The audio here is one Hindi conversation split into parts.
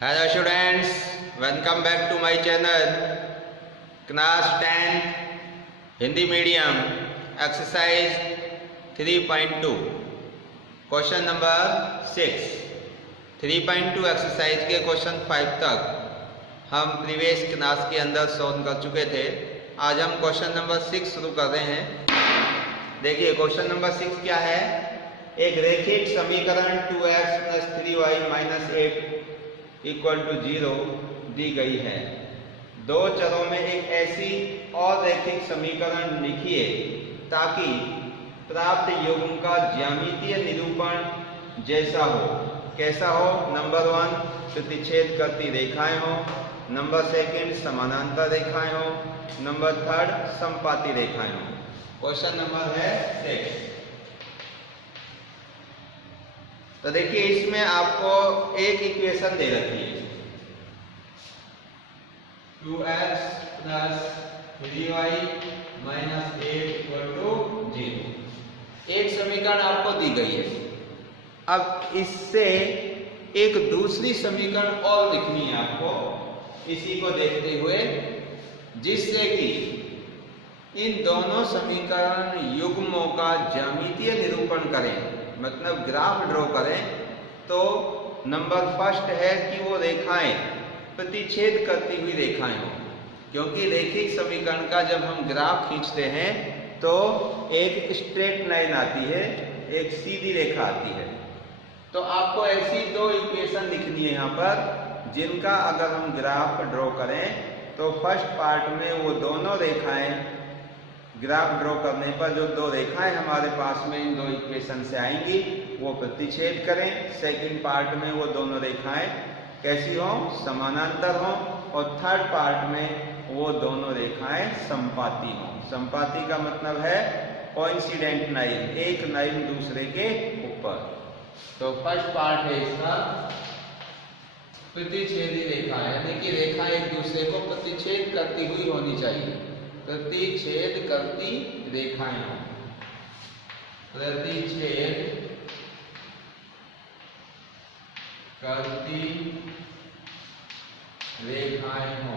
Hello students, welcome back to my channel class 10 Hindi medium exercise 3.2 question number 6। 3.2 exercise के क्वेश्चन 5 तक हम प्रीवियस क्लास के अंदर सॉल्व कर चुके थे। आज हम क्वेश्चन नंबर 6 शुरू कर रहे हैं। देखिए क्वेश्चन नंबर 6 क्या है। एक रैखिक समीकरण 2x + 3y - 8 = 0 दी गई है। दो चरों में एक ऐसी और रैखिक समीकरण लिखिए ताकि प्राप्त युग्म का ज्यामितीय निरूपण जैसा हो। कैसा हो? नंबर 1 प्रतिच्छेद करती रेखाएं हो, नंबर 2 समानांतर रेखाएं हो, नंबर 3 समपाती रेखाएं हो। क्वेश्चन नंबर है 6। तो देखिए इसमें आपको एक इक्वेशन दे रखी है 2x + 3y - 8 = 0। एक समीकरण आपको दी गई है। अब इससे एक दूसरी समीकरण और लिखनी है आपको, इसी को देखते हुए, जिससे कि इन दोनों समीकरण युग्मों का ज्यामितीय निरूपण करें, मतलब ग्राफ ड्रॉ करें। तो नंबर फर्स्ट है कि वो रेखाएं प्रतिच्छेद करती हुई रेखाएं हो, क्योंकि रैखिक समीकरण का जब हम ग्राफ खींचते हैं तो एक स्ट्रेट लाइन आती है, एक सीधी रेखा आती है। तो आपको ऐसी दो इक्वेशन लिखनी है यहाँ पर, जिनका अगर हम ग्राफ ड्रॉ करें तो फर्स्ट पार्ट में वो दोनों रेखाएं, ग्राफ ड्रॉ करने पर जो दो रेखाएं हमारे पास में इन दो इक्वेशन से आएंगी वो प्रतिच्छेद करें। सेकंड पार्ट में वो दोनों रेखाएं कैसी हो? समानांतर हो। और थर्ड पार्ट में वो दोनों रेखाएं समपाती हो। समपाती का मतलब है कोइंसिडेंट लाइन, एक लाइन दूसरे के ऊपर। तो फर्स्ट पार्ट है इसका प्रतिच्छेदी रेखा, यानी कि रेखा एक दूसरे को प्रतिच्छेद करती हुई होनी चाहिए। प्रतिच्छेद करती रेखाएं हो, प्रतिच्छेद करती रेखाएं हो।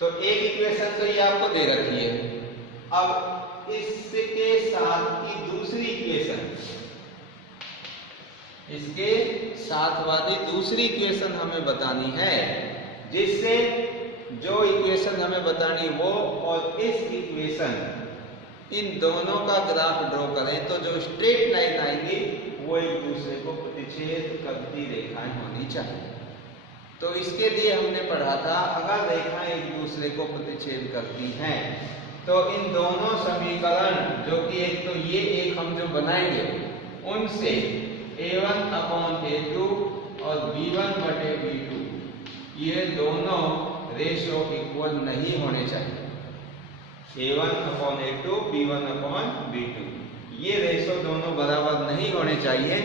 तो एक इक्वेशन तो ये आपको दे रखी है। अब इसके साथ की दूसरी इक्वेशन, इसके साथ वाली दूसरी इक्वेशन हमें बतानी है, जिससे जो इक्वेशन हमें बतानी है वो और इस इक्वेशन, इन दोनों का ग्राफ ड्रॉ करें तो जो स्ट्रेट लाइन आएंगी वो एक दूसरे को प्रतिच्छेद करती रेखाएं होनी चाहिए। तो इसके लिए हमने पढ़ा था, अगर रेखाएं एक दूसरे को प्रतिच्छेद करती हैं तो इन दोनों समीकरण, जो कि एक तो ये एक हम जो बनाएंगे, उनसे a1/a2 और b1/b2 ये दोनों रेशो इक्वल नहीं होने चाहिए। a1/a2 b1/b2 ये रेशो दोनों बराबर नहीं होने चाहिए,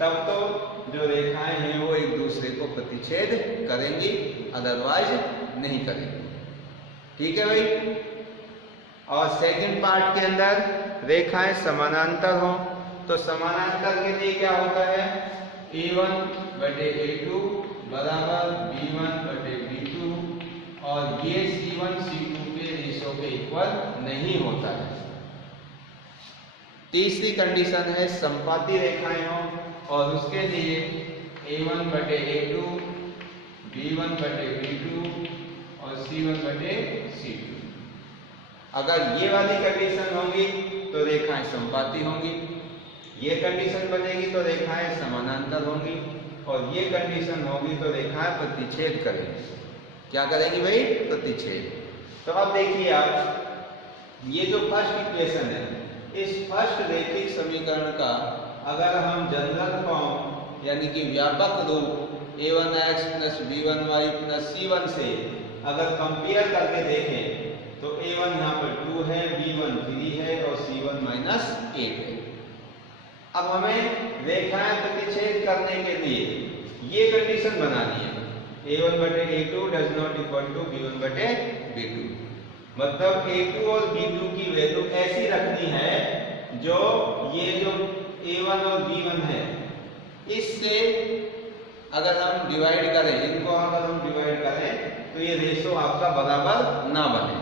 तब तो जो रेखाएं हैं वो एक दूसरे को प्रतिच्छेद करेंगी, अदरवाइज नहीं करेंगी। ठीक है भाई। और सेकंड पार्ट के अंदर रेखाएं समानांतर हो, तो समानांतर के लिए क्या होता है? a1/a2 बराबर b1/b2, और ये c1 c2 के रेशो के इक्वल नहीं होता है। तीसरी कंडीशन है समपाती रेखाएं हो, और उसके लिए a1/a2 b1/b2 और c1/c2। अगर ये वाली कंडीशन होगी तो रेखाएं समपाती होंगी, ये कंडीशन बनेगी तो रेखाएं समानांतर होंगी, और ये कंडीशन होगी तो रेखाएं प्रतिच्छेद करेंगी। क्या करेंगी भाई? प्रतिच्छेद। तो अब देखिए आप, ये जो फर्स्ट इक्वेशन है, इस फर्स्ट रैखिक समीकरण का अगर हम जनरल फॉर्म, यानी कि व्यापक रूप a1x + b1y + c1 से अगर कंपेयर करके देखें तो a1 यहाँ पर 2 है, b1 3 है और c1 - 8 है। अब हमें रेखाएं प्रतिच्छेद करने के लिए ये कंडीशन बनानी है, a1/a2 does not equal to b1/b2। मतलब a2 और b2 की वैल्यू ऐसी रखनी है जो ये जो A1 और B1 है, इससे अगर हम डिवाइड करें, इनको अगर हम डिवाइड करें तो ये रेशो आपका बराबर ना बने।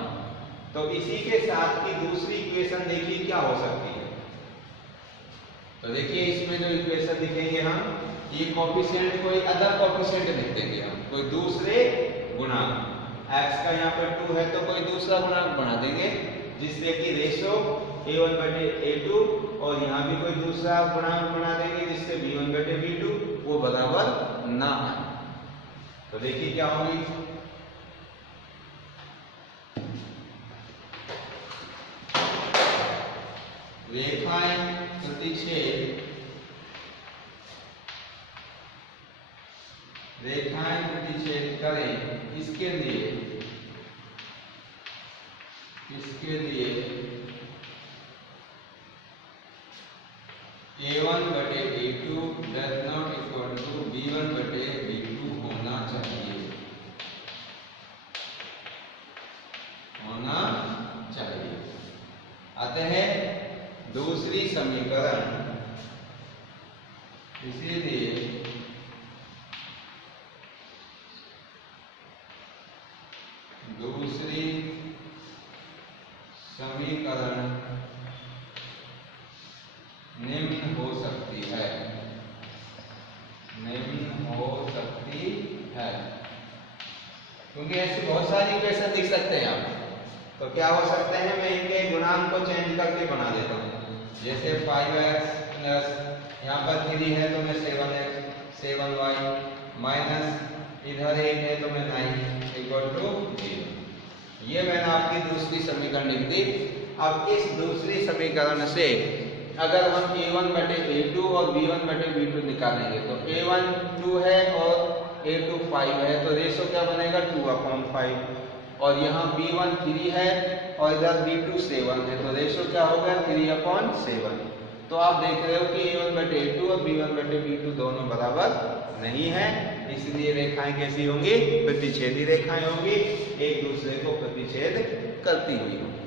तो इसी के साथ की दूसरी इक्वेशन देखिए क्या हो सकती है। तो देखिए इसमें जो इक्वेशन लिखेंगे हम, ये कोएफिशिएंट कोई अदर कोएफिशिएंट लिख देंगे हम, कोई दूसरे गुणांक। x का यहाँ पर 2 है तो कोई दूसरा गुणांक बना देंगे, जिससे कि रेशो A1 बटे A2, और यहाँ भी कोई दूसरा गुणांक बना देंगे जिससे B1 बटे B2 वो बराबर ना आए। तो देखिए क्या होगी, रेखाएं प्रतिच्छेद करें, इसके लिए A1 बटे A2 does not equal to B1 बटे B2 होना चाहिए, अतः दूसरी समीकरण, इसीलिए दूसरी समीकरण निम्न हो सकती है, क्योंकि ऐसी बहुत सारी इक्वेशन लिख सकते हैं आप। तो क्या हो सकते हैं, मैं इनके गुणांक को चेंज करके बना देता हूँ। जैसे 5x प्लस यहाँ पर 3 है तो मैं 7x 7y माइनस इधर 8 है तो मैं 9 इक्वल टू 0। ये मैंने आपकी दूसरी समीकरण लिख दी। अब इस दूसरी समीकरण से अगर हम A1 बटे A2 और B1 बटे B2 निकालेंगे तो A1 2 है और A2 5 है, तो रेशो क्या बनेगा 2/5, और यहाँ B1 3 है और इधर B2 7 है, तो रेशो क्या होगा 3/7। तो आप देख रहे हो कि A1 बटे A2 और B1 बटे B2 दोनों बराबर नहीं है, इसलिए रेखाएं कैसी होंगी, प्रतिच्छेदी रेखाएं होंगी, एक दूसरे को प्रतिच्छेद करती हुई होंगी।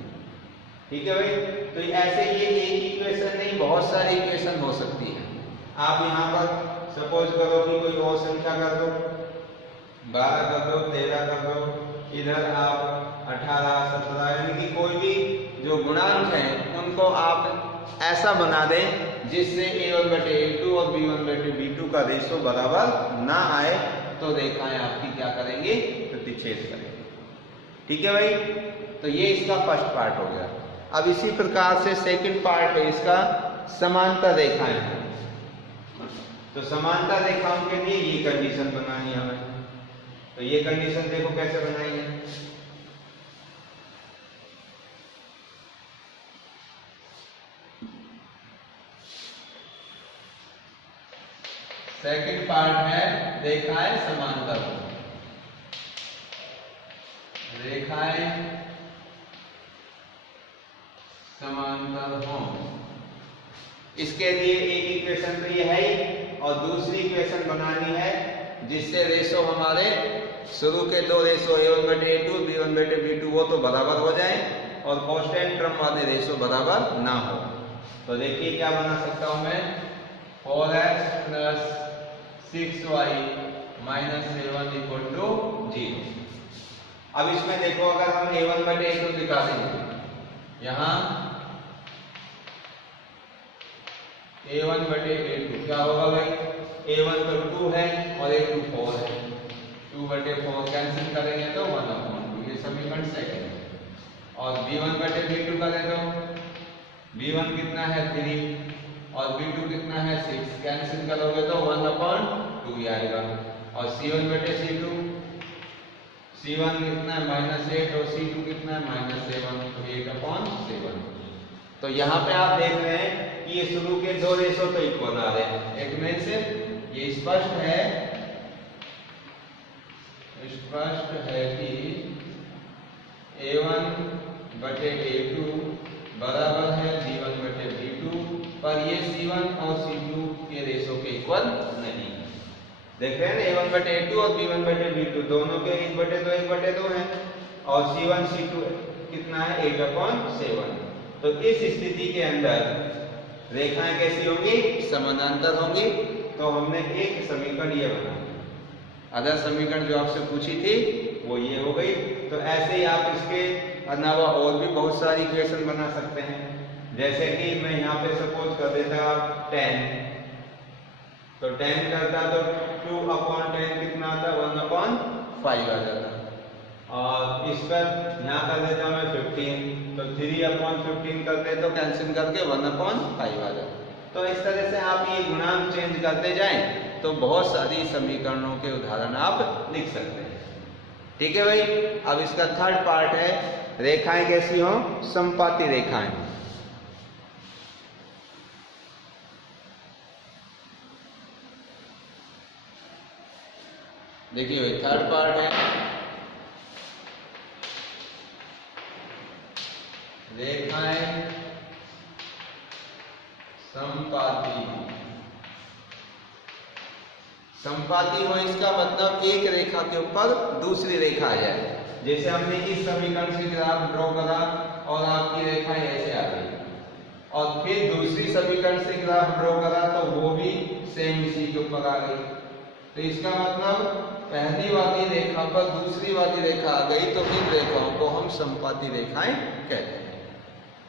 ठीक है भाई। तो ऐसे ये एक इक्वेशन नहीं, बहुत सारी इक्वेशन हो सकती है। आप यहाँ पर सपोज करो कि कोई और संख्या कर दो, 12 कर दो, 13 कर दो, इधर आप 18 17, यानी कि कोई भी जो गुणांक हैं उनको आप ऐसा बना दें जिससे A1 बटे A2 और B1 बटे B2 का रेशो बराबर ना आए, तो रेखाएं आपकी क्या करेंगे, प्रतिच्छेद करेंगे। ठीक है भाई। तो ये इसका फर्स्ट पार्ट हो गया। अब इसी प्रकार से सेकंड पार्ट है इसका, समांतर रेखाएं हैं। तो समांतर रेखाओं के लिए ये कंडीशन बनानी है हमें। तो ये कंडीशन देखो कैसे बनाई है। सेकंड पार्ट है रेखाएं समांतर हो, रेखाएं समांतर हो। इसके लिए एक इक्वेशन तो ये है ही, और दूसरी इक्वेशन बनानी है जिससे रेशो हमारे शुरू के दो रेशो A1 बटे A2 B1 बटे B2 वो तो बराबर हो जाए और कांस्टेंट टर्म वाले रेशो बराबर ना हो। तो देखिए क्या बना सकता हूं मैं, 4x plus 6y minus 7 equal to 0। अब इसमें देखो अगर हम A1 बटे A2 निकालेंगे, यहाँ A1 बटे A2 क्या होगा भाई, A1 तो 2 है और A2 4 है, 2 बटे 4 कैंसिल करेंगे तो 1/2, ये समीकरण सेकंड है। और B1 बटे B2 करें तो B1 कितना है 3 और B2 कितना है 6, कैंसिल करोगे तो 1/2 ही आएगा। और C1 बटे C2, C1 कितना है -8 और C2 कितना है -7, तो 8/7। तो यहाँ पे आप देख रहे हैं कि ये शुरू के दो रेशो तो इक्वल आ रहे हैं। एक में से ये स्पष्ट है कि A1 बटे A2 बराबर है B1 बटे B2, पर ये C1 और C2 के रेशो के इक्वल नहीं है। देख रहे हैं ना, A1 बटे A2 और B1 बटे B2 दोनों के 1/2 1/2 हैं, और C1 C2 कितना है 8/7। तो इस स्थिति के अंदर रेखाएं कैसी होंगी? समानांतर होंगी। तो हमने एक समीकरण ये बना, अदर समीकरण जो आपसे पूछी थी वो ये हो गई। तो ऐसे ही आप इसके अलावा और भी बहुत सारी इक्वेशन बना सकते हैं। जैसे कि मैं यहाँ पे सपोज कर देता 10, तो 10 करता तो 2/10 कितना आता? 1/5 आ जाता। और इस पर यहाँ कर देता मैं 15, तो 3/15 करते तो कैंसिल करके 1/5 आ जाता। तो इस तरह से आप ये गुणांक चेंज करते जाएं तो बहुत सारी समीकरणों के उदाहरण आप लिख सकते हैं। ठीक है भाई। अब इसका थर्ड पार्ट है रेखाएं कैसी हो? समपाती रेखाएं। देखिए भाई थर्ड पार्ट है रेखाएं समपाती। समपाती हो इसका मतलब एक रेखा के ऊपर दूसरी रेखा आ जाए। जैसे हमने इस समीकरण से ग्राफ ड्रॉ करा और आपकी रेखा ऐसे आ गई, और फिर दूसरी समीकरण से ग्राफ ड्रॉ करा तो वो भी सेम इसी के ऊपर आ गई। तो इसका मतलब पहली वाली रेखा पर दूसरी वाली रेखा आ गई तो इन रेखाओं को हम समपाती रेखाएं कहते हैं।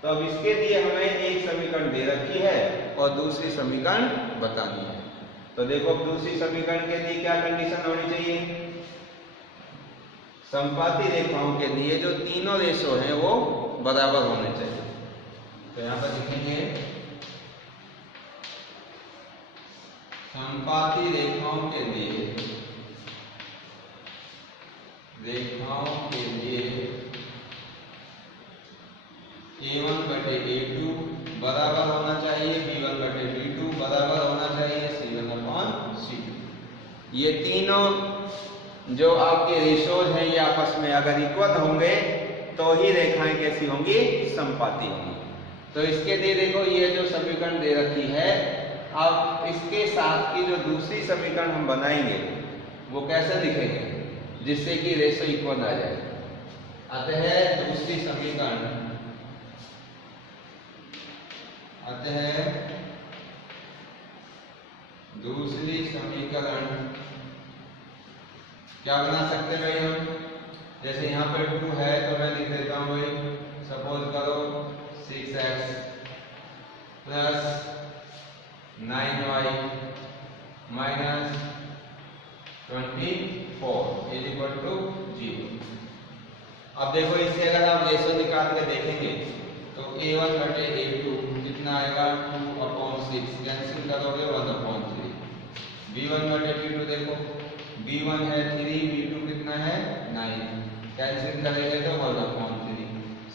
तो अब इसके लिए हमें एक समीकरण दे रखी है और दूसरी समीकरण बतानी है। तो देखो अब दूसरी समीकरण के लिए क्या कंडीशन होनी चाहिए? समपाती रेखाओं के लिए जो तीनों रेशो हैं वो बराबर होने चाहिए। तो यहां पर लिखेंगे समपाती रेखाओं के लिए A1/A2 बराबर होना चाहिए, B1/B2 बराबर होना चाहिए, C1/C2। ये तीनों जो आपके रेशोज हैं ये आपस में अगर इक्वल होंगे तो ही रेखाएं कैसी होंगी? समपाती होंगी। तो इसके लिए देखो ये जो समीकरण दे रखी है, अब इसके साथ की जो दूसरी समीकरण हम बनाएंगे वो कैसे लिखेंगे जिससे कि रेशो इक्वल आ जाए। अतः दूसरी समीकरण क्या बना सकते हैं भाई हम? जैसे यहाँ पर 2 है तो मैं लिख देता हूँ भाई, सपोज करो 6x plus 9y minus 24 is equal to 0। अब देखो इससे अगर आप रेशो निकाल के देखेंगे तो A1/A2 कितना आएगा? 2/6 कैंसिल करोगे 1/3। B1/B2 देखो B1 है 3, B2 कितना है 9, कैंसिल करेंगे तो 1/3।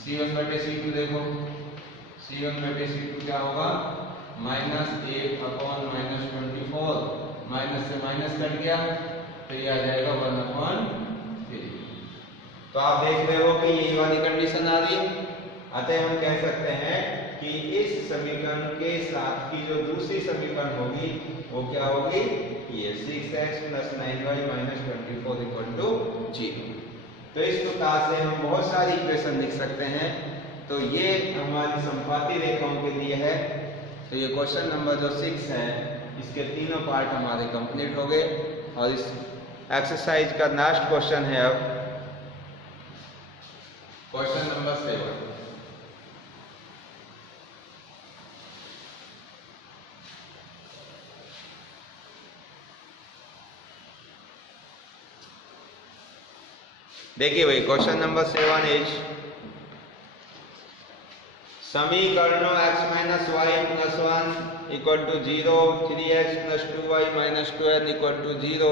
C1/C2 देखो C1/C2 क्या होगा? -8/-24, माइनस से माइनस कट गया तो ये आ जाएगा 1/3। तो आप देख रहे हो कि ये वाली कंडीशन आ रही है। अतः हम कह सकते हैं कि इस समीकरण के साथ की जो दूसरी समीकरण होगी वो क्या होगी? ये 6x plus 9y minus 24 equal to 0। तो इस प्रकार से हम बहुत सारी इक्वेशन लिख सकते हैं। तो ये हमारी समपाती रेखाओं के लिए है। तो ये क्वेश्चन नंबर जो 6 है इसके तीनों पार्ट हमारे कंप्लीट हो गए और इस एक्सरसाइज का लास्ट क्वेश्चन है अब क्वेश्चन नंबर 7। देखिए भाई क्वेश्चन नंबर 7 इज समीकरणों x-y + 1 equal to 0, 3x + 2y - 12 equal to 0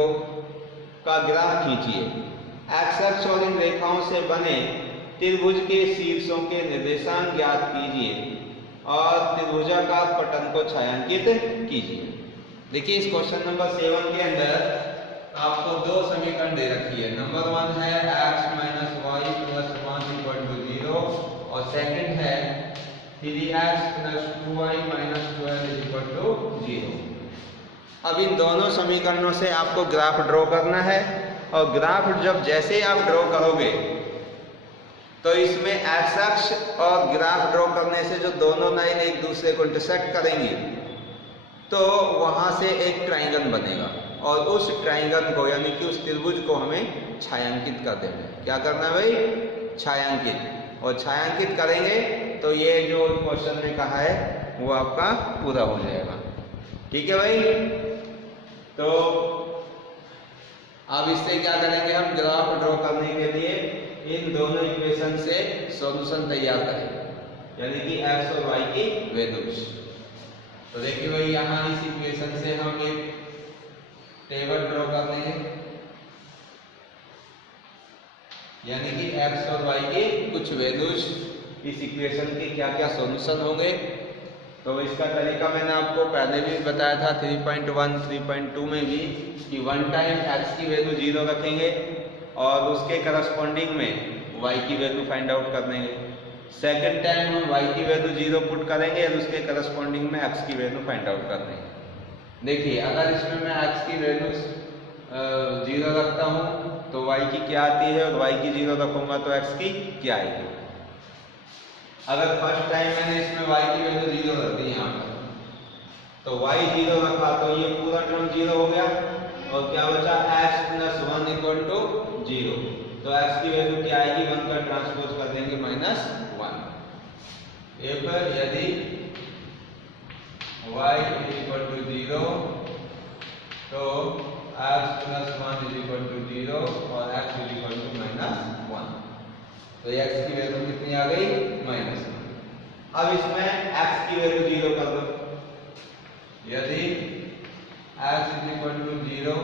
का ग्राफ खींचिए। एक्स अक्ष और इन रेखाओं से बने त्रिभुज के शीर्षों के निर्देशांक ज्ञात कीजिए और त्रिभुजाकार पटल को छायांकित कीजिए। देखिए इस क्वेश्चन नंबर 7 के अंदर आपको दो समीकरण दे रखी है। नंबर 1 है x - y + 1 इक्वल टू 0 और सेकंड है 3x + 2y - 12 इक्वल टू 0। अब इन दोनों समीकरणों से आपको ग्राफ ड्रॉ करना है और ग्राफ जब जैसे आप ड्रॉ करोगे तो इसमें एक्स अक्ष और ग्राफ ड्रॉ करने से जो दोनों लाइन एक दूसरे को इंटरसेक्ट करेंगी तो वहां से एक ट्राइंगल बनेगा और उस ट्राइंगल को यानी कि उस त्रिभुज को हमें छायांकित कर देना है। क्या करना है भाई? छायांकित। और छायांकित करेंगे तो ये जो क्वेश्चन में कहा है वो आपका पूरा हो जाएगा। ठीक है भाई। तो अब इससे क्या करेंगे, हम ग्राफ ड्रॉ करने के लिए इन दोनों इक्वेशन से सॉल्यूशन तैयार करेंगे, यानी कि x और y की वैल्यूज। तो देखिए भाई यहाँ इस इक्वेशन से हम एक टेबल ड्रॉ कर लेंगे, यानी कि x और y की कुछ वैल्यूज, इस इक्वेशन के क्या क्या सॉल्यूशन होंगे। तो इसका तरीका मैंने आपको पहले भी बताया था 3.1 3.2 में भी कि वन टाइम x की वैल्यू 0 रखेंगे और उसके करस्पॉन्डिंग में y की वैल्यू फाइंड आउट कर देंगे। सेकंड टाइम हम y की वैल्यू 0 पुट करेंगे और उसके करस्पॉन्डिंग में x की वैल्यू फाइंड आउट कर देंगे। देखिए अगर इसमें मैं x की वैल्यू 0 रखता हूँ तो y की क्या आती है और y की 0 रखूंगा तो x की क्या आएगी। अगर फर्स्ट टाइम मैंने इसमें y की वैल्यू 0 रख दी यहाँ पर, तो y 0 रखा तो ये पूरा टर्म 0 हो गया और क्या बचा x + 1 = 0। तो x की वैल्यू क्या आएगी, 1 का ट्रांसपोज कर देंगे -1। ये पर यदि y = 0 तो x + 1 = 0 और x = -1। तो x की वैल्यू कितनी आ गई, -1। अब इसमें x की वैल्यू 0 कर दो। यदि x = 0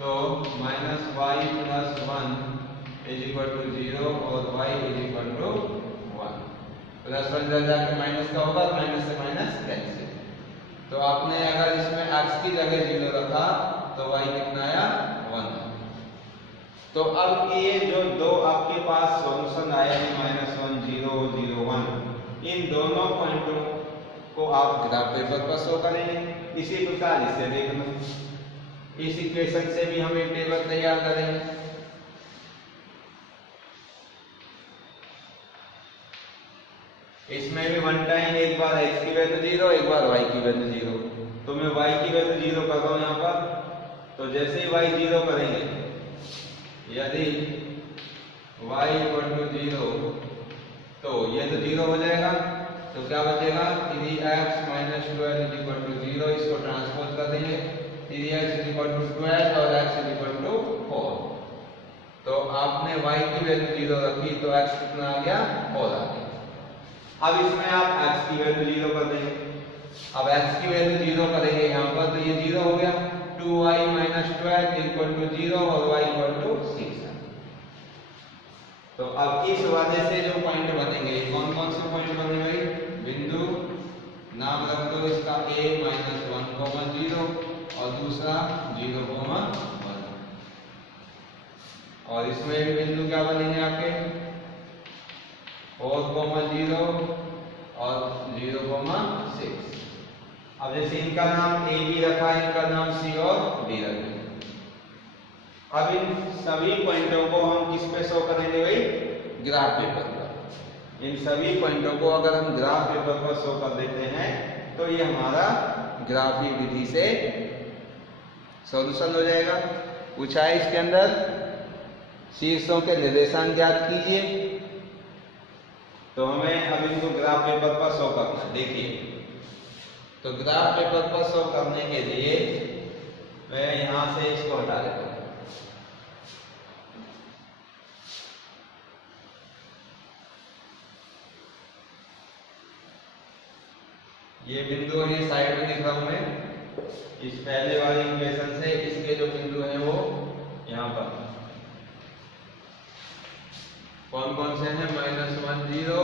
तो -y + 1 = 0 और y = 1। प्लस 1 जाके माइनस का होगा, माइनस से माइनस कैंसिल। तो आपने अगर इसमें x की जगह 0 रखा तो y कितना आया, 1। तो अब ये जो दो आपके पास सॉल्यूशन आए हैं -1 0 0 1, इन दोनों पॉइंटों को आप ग्राफ पेपर पर शो करेंगे। इसी प्रकार इसे देख लो, इस इक्वेशन से भी हम एक टेबल तैयार करेंगे। इसमें भी वन टाइम एक बार x की वैल्यू 0 एक बार y की वैल्यू 0। तो मैं y की वैल्यू 0 कर रहा हूं यहाँ पर। तो जैसे ही y 0 करेंगे, यदि y = 0 तो ये तो 0 हो जाएगा। तो क्या बचेगा, 3x - 12 = 0। इसको ट्रांसपोज कर देंगे, 3x = 12 और x = 4। तो आपने y की वैल्यू 0 रखी तो x कितना आ गया, 4 आ गया। अब इसमें आप x की वैल्यू 0 कर देंगे। अब x की वैल्यू 0 करेंगे यहाँ पर तो ये 0 हो गया, 2y - 12 = 0 और y = 6। तो अब इस वजह से जो पॉइंट बनेंगे, कौन कौन से पॉइंट बने भाई, बिंदु नाम रख दो इसका a - 1, 0 और दूसरा 0, 1। और इसमें भी बिंदु क्या बनेंगे आपके 4, 0 और 0, 6। अब जैसे इनका नाम a भी रखा है, इनका नाम c और d रखें। अब इन सभी पॉइंटों को हम किस पे शो करेंगे भाई, ग्राफ पेपर पर। इन सभी पॉइंटों को अगर हम ग्राफ पेपर पर शो कर देते हैं तो ये हमारा ग्राफी विधि से सॉल्यूशन हो जाएगा। पूछा है इसके अंदर शीर्षों के निर्देशांक ज्ञात कीजिए। तो हमें अब इनको ग्राफ पेपर पर शो करना है। देखिए, तो ग्राफ पेपर पर शो करने के लिए मैं यहां से इसको हटा देता हूं। ये बिंदु है, साइड में लिख रहा हूं मैं। इस पहले वाली इक्वेशन से इसके जो बिंदु हैं वो यहाँ पर कौन कौन से हैं, -1 0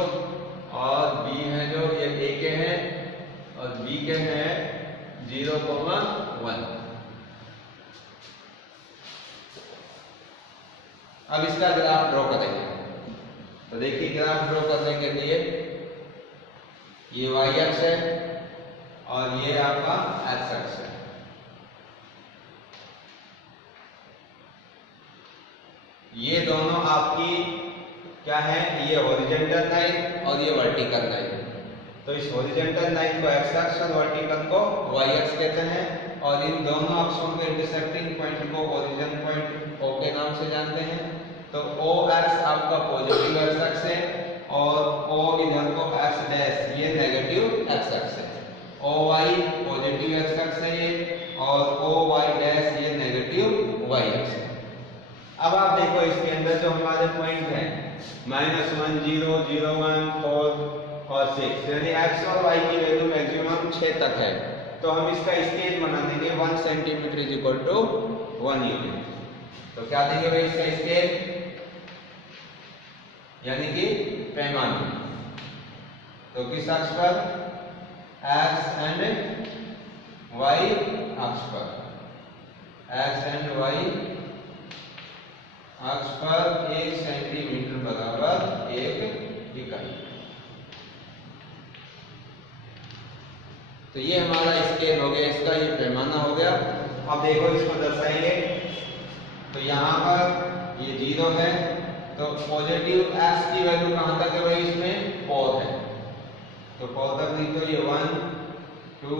और b है जो ये a के हैं और b के हैं 0, 1। अब इसका ग्राफ ड्रॉ करेंगे। तो देखिए ग्राफ ड्रॉ करने के लिए ये y अक्ष है और ये आपका x अक्ष है। ये दोनों आपकी क्या है, ये हॉरिजॉन्टल लाइन और ये वर्टिकल लाइन। तो इस हॉरिजॉन्टल लाइन को एक्स अक्ष और वर्टिकल को वाई अक्ष कहते हैं, और इन दोनों अक्षों के इंटरसेक्टिंग पॉइंट को ओरिजिन पॉइंट ओ के नाम से जानते हैं। तो ओ एक्स आपका पॉजिटिव एक्स अक्ष है और ओ इधर को एक्स डैश ये नेगेटिव एक्स अक्ष है। ओ वाई पॉजिटिव एक्स अक्ष है ये, और ओ वाई डैश ये नेगेटिव वाई अक्ष है। अब आप देखो इसके अंदर जो हमारे पॉइंट हैं -1, 0, 0, 1, 4 और 6, यानी एक्स और वाई की वैल्यू मैक्सिमम 6 तक है। तो हम इसका स्केल बना देंगे 1 centimetre is equal to 1 unit. तो क्या देंगे भाई इसका स्केल, यानी कि पैमाना। तो किस अक्ष पर, एक्स एंड वाई अक्ष पर, एक्स एंड वाई अक्ष पर 1 सेंटीमीटर बराबर 1 इकाई। तो ये हमारा स्केल हो गया, इसका ये पैमाना हो गया। अब देखो इसको दर्शाएंगे। तो यहाँ पर ये 0 है, तो पॉजिटिव एक्स की वैल्यू कहाँ तक है भाई, इसमें 4 है। तो 4 तक नहीं, तो ये 1, 2,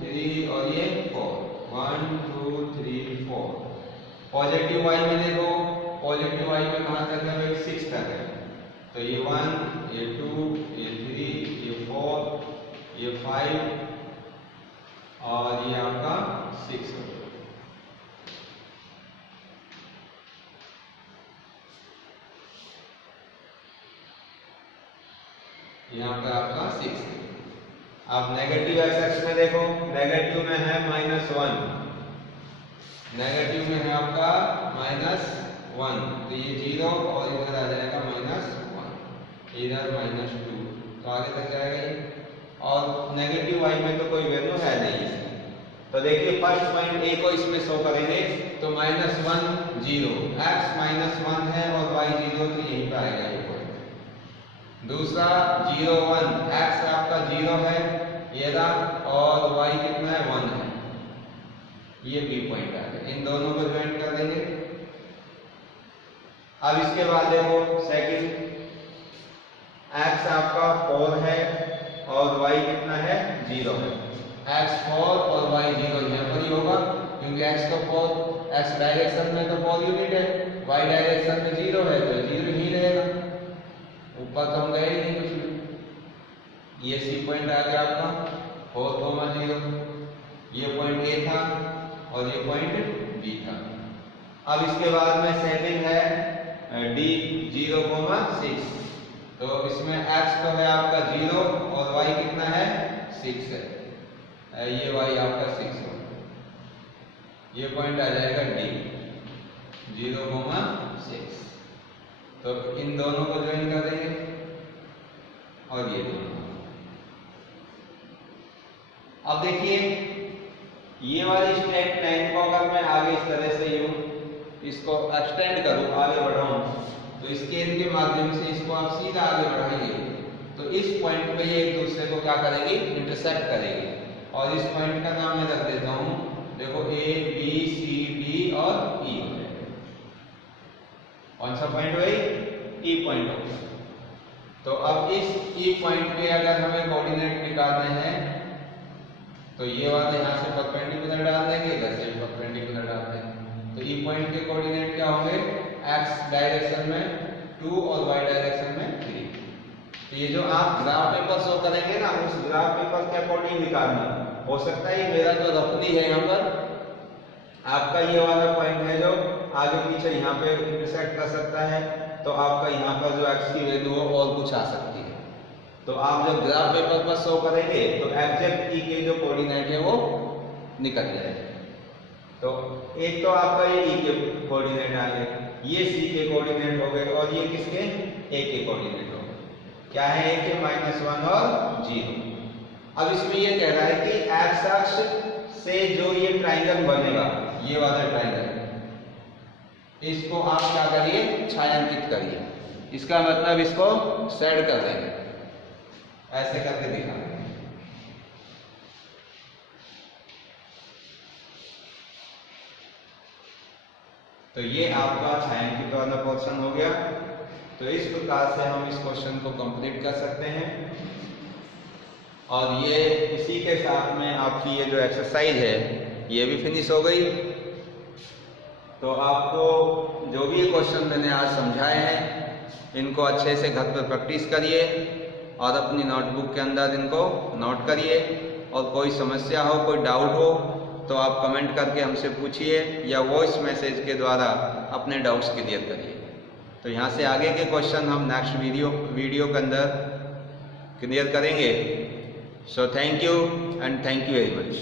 3 और ये 4, 1, 2, 3, 4। पॉजिटिव वाई में देखो, पॉजिटिव वाई में कहाँ तक है भाई, 6 तक है। तो ये 1, ये 2, ये 3, ये 4, ये 5 और ये आपका 6 है। यहाँ पे आपका 6 है। अब नेगेटिव एक्स अक्ष में देखो, नेगेटिव में है -1, नेगेटिव में है आपका -1, तो ये 0 और इधर आ जाएगा -1, इधर -2, तो आगे तक जाएगा ये। और नेगेटिव वाई में तो कोई वैल्यू है नहीं इसकी। तो देखिए फर्स्ट पॉइंट ए को इसमें शो करेंगे, तो -1, 0, एक्स -1 है और वाई 0, तो यहीं पे आएगा ये पॉइंट। दूसरा 0, 1, एक्स आपका 0 है ये रहा, और वाई कितना है, 1 है, ये बी पॉइंट आ गया। इन दोनों को ज्वाइन कर देंगे। अब इसके बाद देखो सेकंड, एक्स आपका 4 है और वाई कितना है, 0 है। एक्स 4 और वाई 0 यहाँ पर ही होगा, क्योंकि एक्स तो 4, एक्स डायरेक्शन में तो 4 यूनिट है, वाई डायरेक्शन में 0 है, तो 0 ही रहेगा, ऊपर तो हम गए ही नहीं कुछ भी। ये सी पॉइंट आ गया आपका 4, 0, ये पॉइंट ए था और ये पॉइंट बी था। अब इसके बाद में सेकंड है डी 0, 6, तो इसमें x तो है आपका 0 और y कितना है, 6 है, ये y आपका 6 है। ये पॉइंट आ जाएगा डी 0, 6। तो इन दोनों को ज्वाइन कर देंगे और ये दोनों। अब देखिए ये वाली स्ट्रेट लाइन को अगर मैं आगे इस तरह से यूं इसको एक्सटेंड करूं, आगे बढ़ाऊं, तो स्केल के माध्यम से इसको आप सीधा आगे बढ़ाएंगे, तो इस पॉइंट पे ये एक दूसरे को क्या करेगी, इंटरसेक्ट करेगी। और इस पॉइंट का नाम मैं रख देता हूं, देखो ए बी सी डी और ई। कौन सा पॉइंट भाई, ई पॉइंट हो गया। तो अब इस ई पॉइंट पे अगर हमें कोऑर्डिनेट निकालने हैं, तो ये वाले यहाँ से परपेंडिकुलर डाल देंगे, इधर से भी परपेंडिकुलर डाल देंगे। तो ई पॉइंट के कोऑर्डिनेट क्या होंगे, एक्स डायरेक्शन में 2 और वाई डायरेक्शन में 3। तो ये जो आप ग्राफ पेपर शो करेंगे ना, उस ग्राफ पेपर के अकॉर्डिंग निकालना। हो सकता है मेरा जो रफली है यहाँ पर आपका ये वाला पॉइंट है जो आगे पीछे यहाँ पे इंटरसेक्ट कर सकता है, तो आपका यहाँ पर जो एक्स की वैल्यू हो और कुछ आ सकती है। तो आप जब ग्राफ पेपर पर शो करेंगे तो एग्जैक्ट ई के जो कोऑर्डिनेट है वो निकल जाएगा। तो एक तो आपका ये ई के कोऑर्डिनेट आ गए, ये सी के कोऑर्डिनेट हो गए, और ये किसके, ए के कोऑर्डिनेट हो गए। क्या है, ए के -1 और 0। अब इसमें ये कह रहा है कि एक्स अक्ष से जो ये ट्राइंगल बनेगा, ये वाला ट्राइंगल, इसको आप क्या करिए, छायांकित करिए। इसका मतलब इसको शेड कर देंगे, ऐसे करके दिखा। तो ये आपका छायांकित वाला पोर्शन हो गया। तो इस प्रकार से हम इस क्वेश्चन को कंप्लीट कर सकते हैं। और ये इसी के साथ में आपकी ये जो एक्सरसाइज है ये भी फिनिश हो गई। तो आपको जो भी ये क्वेश्चन मैंने आज समझाए हैं इनको अच्छे से घर पर प्रैक्टिस करिए और अपनी नोटबुक के अंदर इनको नोट करिए। और कोई समस्या हो, कोई डाउट हो तो आप कमेंट करके हमसे पूछिए या वॉइस मैसेज के द्वारा अपने डाउट्स क्लियर करिए। तो यहाँ से आगे के क्वेश्चन हम नेक्स्ट वीडियो के अंदर क्लियर करेंगे। So thank you and thank you very much.